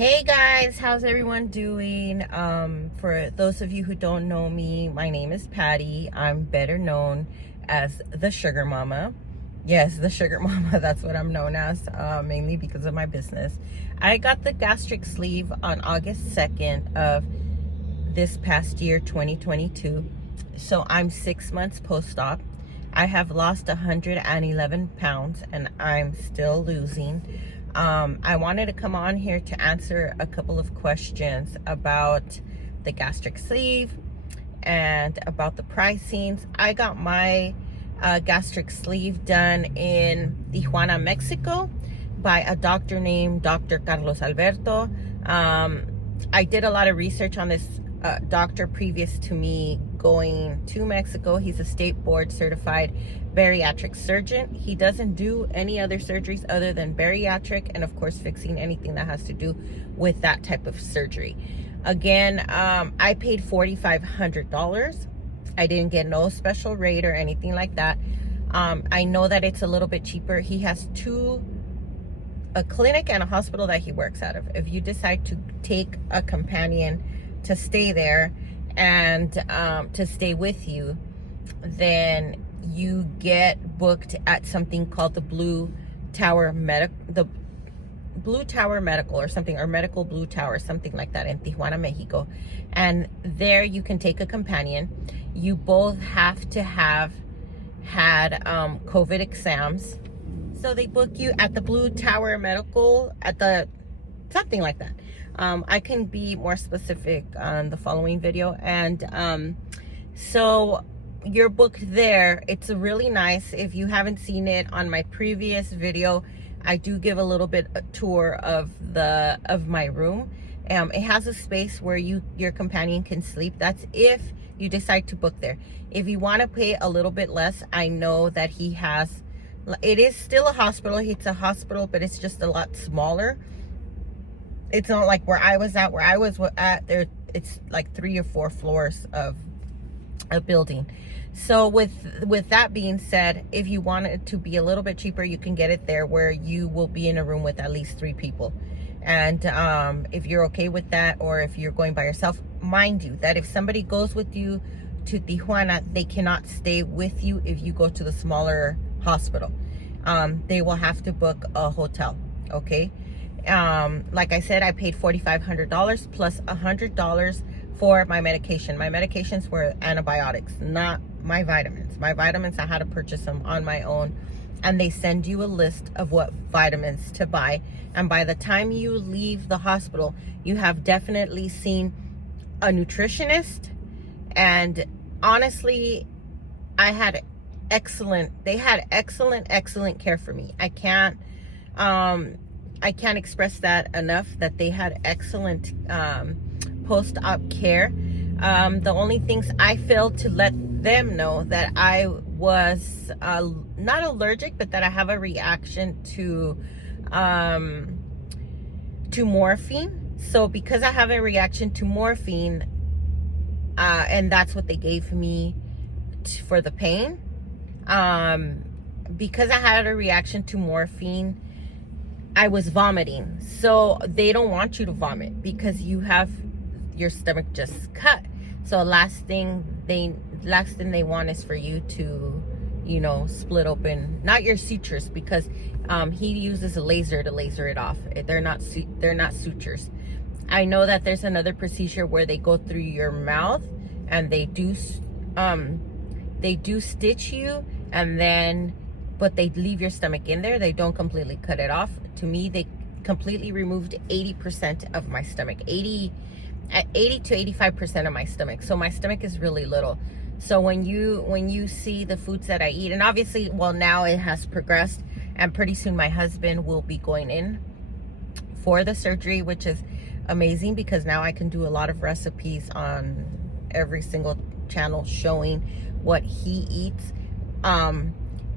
Hey guys, how's everyone doing? For those of you who don't know me, my name is Patty. I'm better known as the Sugar Mama. Yes, the Sugar Mama, that's what I'm known as, mainly because of my business. I got the gastric sleeve on August 2nd of this past year, 2022. So I'm 6 months post-op. I have lost 111 pounds and I'm still losing. I wanted to come on here to answer a couple of questions about the gastric sleeve and about the pricings. I got my gastric sleeve done in Tijuana, Mexico by a doctor named Dr. Carlos Alberto. I did a lot of research on this doctor previous to me going to Mexico. He's a state board certified bariatric surgeon. He doesn't do any other surgeries other than bariatric and of course fixing anything that has to do with that type of surgery. Again, I paid $4,500. I didn't get no special rate or anything like that. I know that it's a little bit cheaper. He has a clinic and a hospital that he works out of. If you decide to take a companion to stay there and to stay with you, then you get booked at something called the Blue Tower Medical or something, or Medical Blue Tower, something like that, in Tijuana, Mexico. And there you can take a companion. You both have to have had COVID exams. So they book you at the Blue Tower Medical, at the something like that. I can be more specific on the following video. And so you're booked there. It's really nice. If you haven't seen it on my previous video, I do give a little bit a tour of my room. It has a space where your companion can sleep. That's if you decide to book there. If you want to pay a little bit less, I know that he has, it is still a hospital. It's a hospital, but it's just a lot smaller. It's not like where I was at there. It's like 3 or 4 floors of a building. So with that being said, if you want it to be a little bit cheaper, you can get it there where you will be in a room with at least 3 people. And if you're okay with that, or if you're going by yourself, mind you that if somebody goes with you to Tijuana, they cannot stay with you if you go to the smaller hospital. They will have to book a hotel, okay? Like I said, I paid $4,500 plus $100 for my medication. My medications were antibiotics, not my vitamins. My vitamins, I had to purchase them on my own, and they send you a list of what vitamins to buy. And by the time you leave the hospital, you have definitely seen a nutritionist. And honestly, they had excellent care for me. I can't express that enough, that they had excellent post-op care. The only things I failed to let them know that I was not allergic, but that I have a reaction to morphine. So because I have a reaction to morphine, and that's what they gave me for the pain, because I had a reaction to morphine, I was vomiting. So they don't want you to vomit because you have your stomach just cut. So last thing they want is for you to, split open, not your sutures, because he uses a laser to laser it off. They're not sutures. I know that there's another procedure where they go through your mouth and they do stitch you, and then but they leave your stomach in there. They don't completely cut it off. To me, they completely removed 80% of my stomach, 80 to 85% of my stomach. So my stomach is really little. So when you see the foods that I eat, and obviously, well, now it has progressed, and pretty soon my husband will be going in for the surgery, which is amazing because now I can do a lot of recipes on every single channel showing what he eats.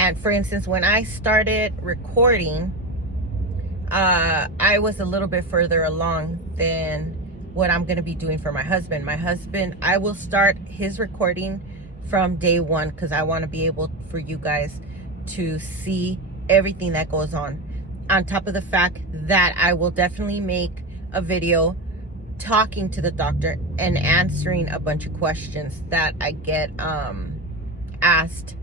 And for instance, when I started recording, I was a little bit further along than what I'm going to be doing for my husband. My husband, I will start his recording from day one because I want to be able for you guys to see everything that goes on top of the fact that I will definitely make a video talking to the doctor and answering a bunch of questions that I get asked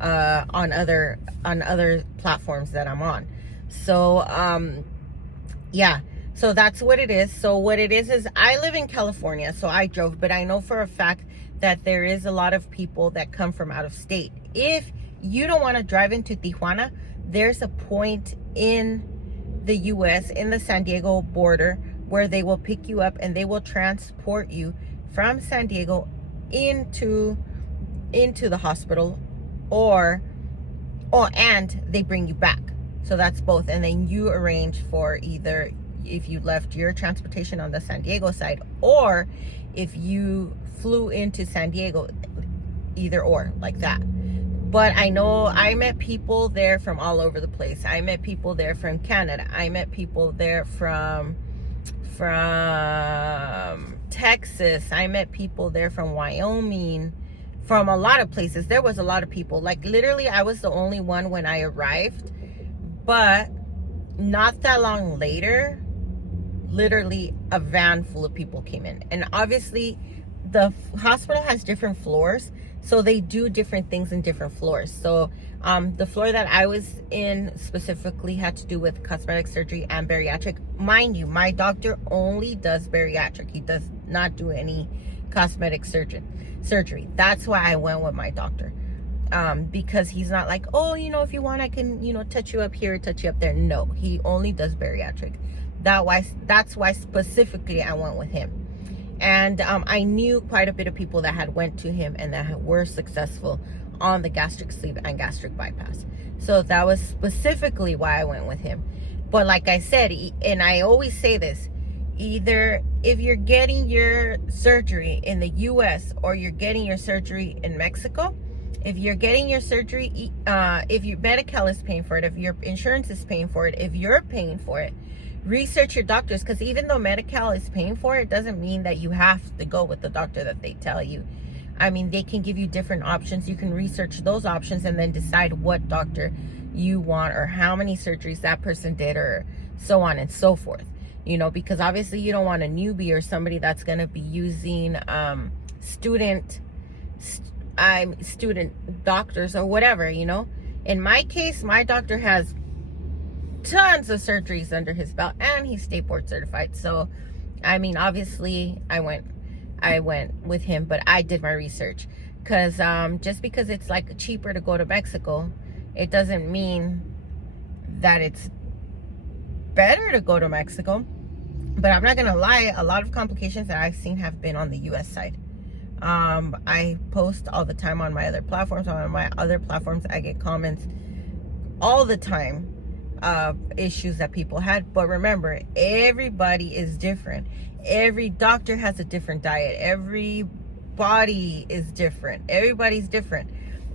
on other platforms that I'm on. So yeah, so that's what it is. So what it is I live in California, so I drove, but I know for a fact that there is a lot of people that come from out of state. If you don't want to drive into Tijuana, there's a point in the US, in the San Diego border, where they will pick you up and they will transport you from San Diego into the hospital, and they bring you back. So that's both. And then you arrange for either if you left your transportation on the San Diego side, or if you flew into San Diego, either or, like that. But I know I met people there from all over the place. I met people there from Canada. I met people there from Texas. I met people there from Wyoming, from a lot of places. There was a lot of people. Like, literally, I was the only one when I arrived. But not that long later, literally a van full of people came in. And obviously, the hospital has different floors, so they do different things in different floors. So the floor that I was in specifically had to do with cosmetic surgery and bariatric. Mind you, my doctor only does bariatric. He does not do any cosmetic surgery. That's why I went with my doctor, because he's not like, oh, if you want, I can, touch you up here, touch you up there. No, he only does bariatric. That's why specifically I went with him. And I knew quite a bit of people that had went to him and that were successful on the gastric sleeve and gastric bypass. So that was specifically why I went with him. But like I said, and I always say this, either if you're getting your surgery in the US or you're getting your surgery in Mexico, if you're getting your surgery, if your Medi-Cal is paying for it, if your insurance is paying for it, if you're paying for it, research your doctors, because even though Medi-Cal is paying for it, doesn't mean that you have to go with the doctor that they tell you. I mean, they can give you different options. You can research those options and then decide what doctor you want or how many surgeries that person did, or so on and so forth. Because obviously you don't want a newbie or somebody that's going to be using student doctors or whatever. In my case, my doctor has tons of surgeries under his belt, and he's state board certified. So I mean, obviously I went with him, but I did my research, because just because it's like cheaper to go to Mexico, it doesn't mean that it's better to go to Mexico. But I'm not gonna lie, a lot of complications that I've seen have been on the US side. I post all the time on my other platforms. On my other platforms, I get comments all the time of issues that people had. But remember, everybody is different. Every doctor has a different diet. Every body is different. Everybody's different.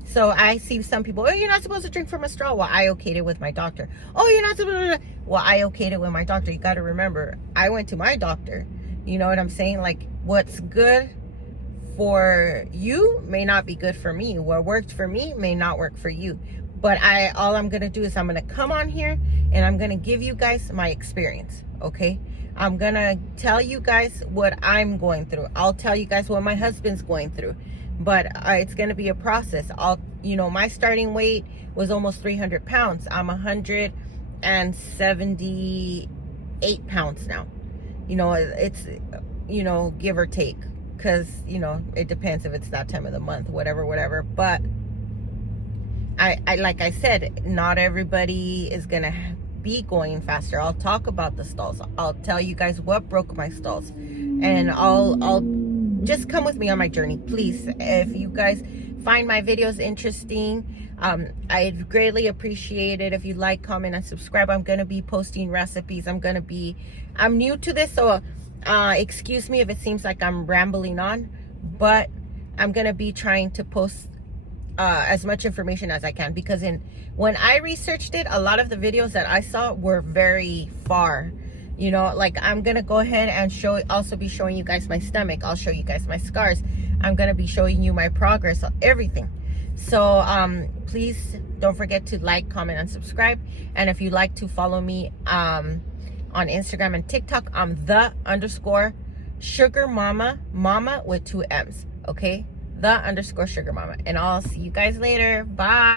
So I see some people, oh, you're not supposed to drink from a straw. Well, I okayed it with my doctor. Oh, you're not supposed to. Well, I okayed it with my doctor. You got to remember, I went to my doctor. You know what I'm saying? Like, what's good for you may not be good for me. What worked for me may not work for you. But all I'm going to do is I'm going to come on here and I'm going to give you guys my experience, okay? I'm going to tell you guys what I'm going through. I'll tell you guys what my husband's going through. But it's going to be a process. My starting weight was almost 300 pounds. I'm 178 pounds now. It's, give or take. Because, it depends if it's that time of the month, whatever. But I like I said, not everybody is going to be going faster. I'll talk about the stalls. I'll tell you guys what broke my stalls. And I'll just come with me on my journey, please. If you guys find my videos interesting, I'd greatly appreciate it if you like, comment, and subscribe. I'm going to be posting recipes. I'm new to this, so excuse me if it seems like I'm rambling on, but I'm going to be trying to post as much information as I can, because when I researched it, a lot of the videos that I saw were very far. Like, I'm gonna go ahead and also be showing you guys my stomach. I'll show you guys my scars. I'm gonna be showing you my progress, everything. So please don't forget to like, comment, and subscribe. And if you'd like to follow me On Instagram and TikTok, I'm the_sugar mama, mama with 2 M's. Okay, the_sugar mama. And I'll see you guys later. Bye.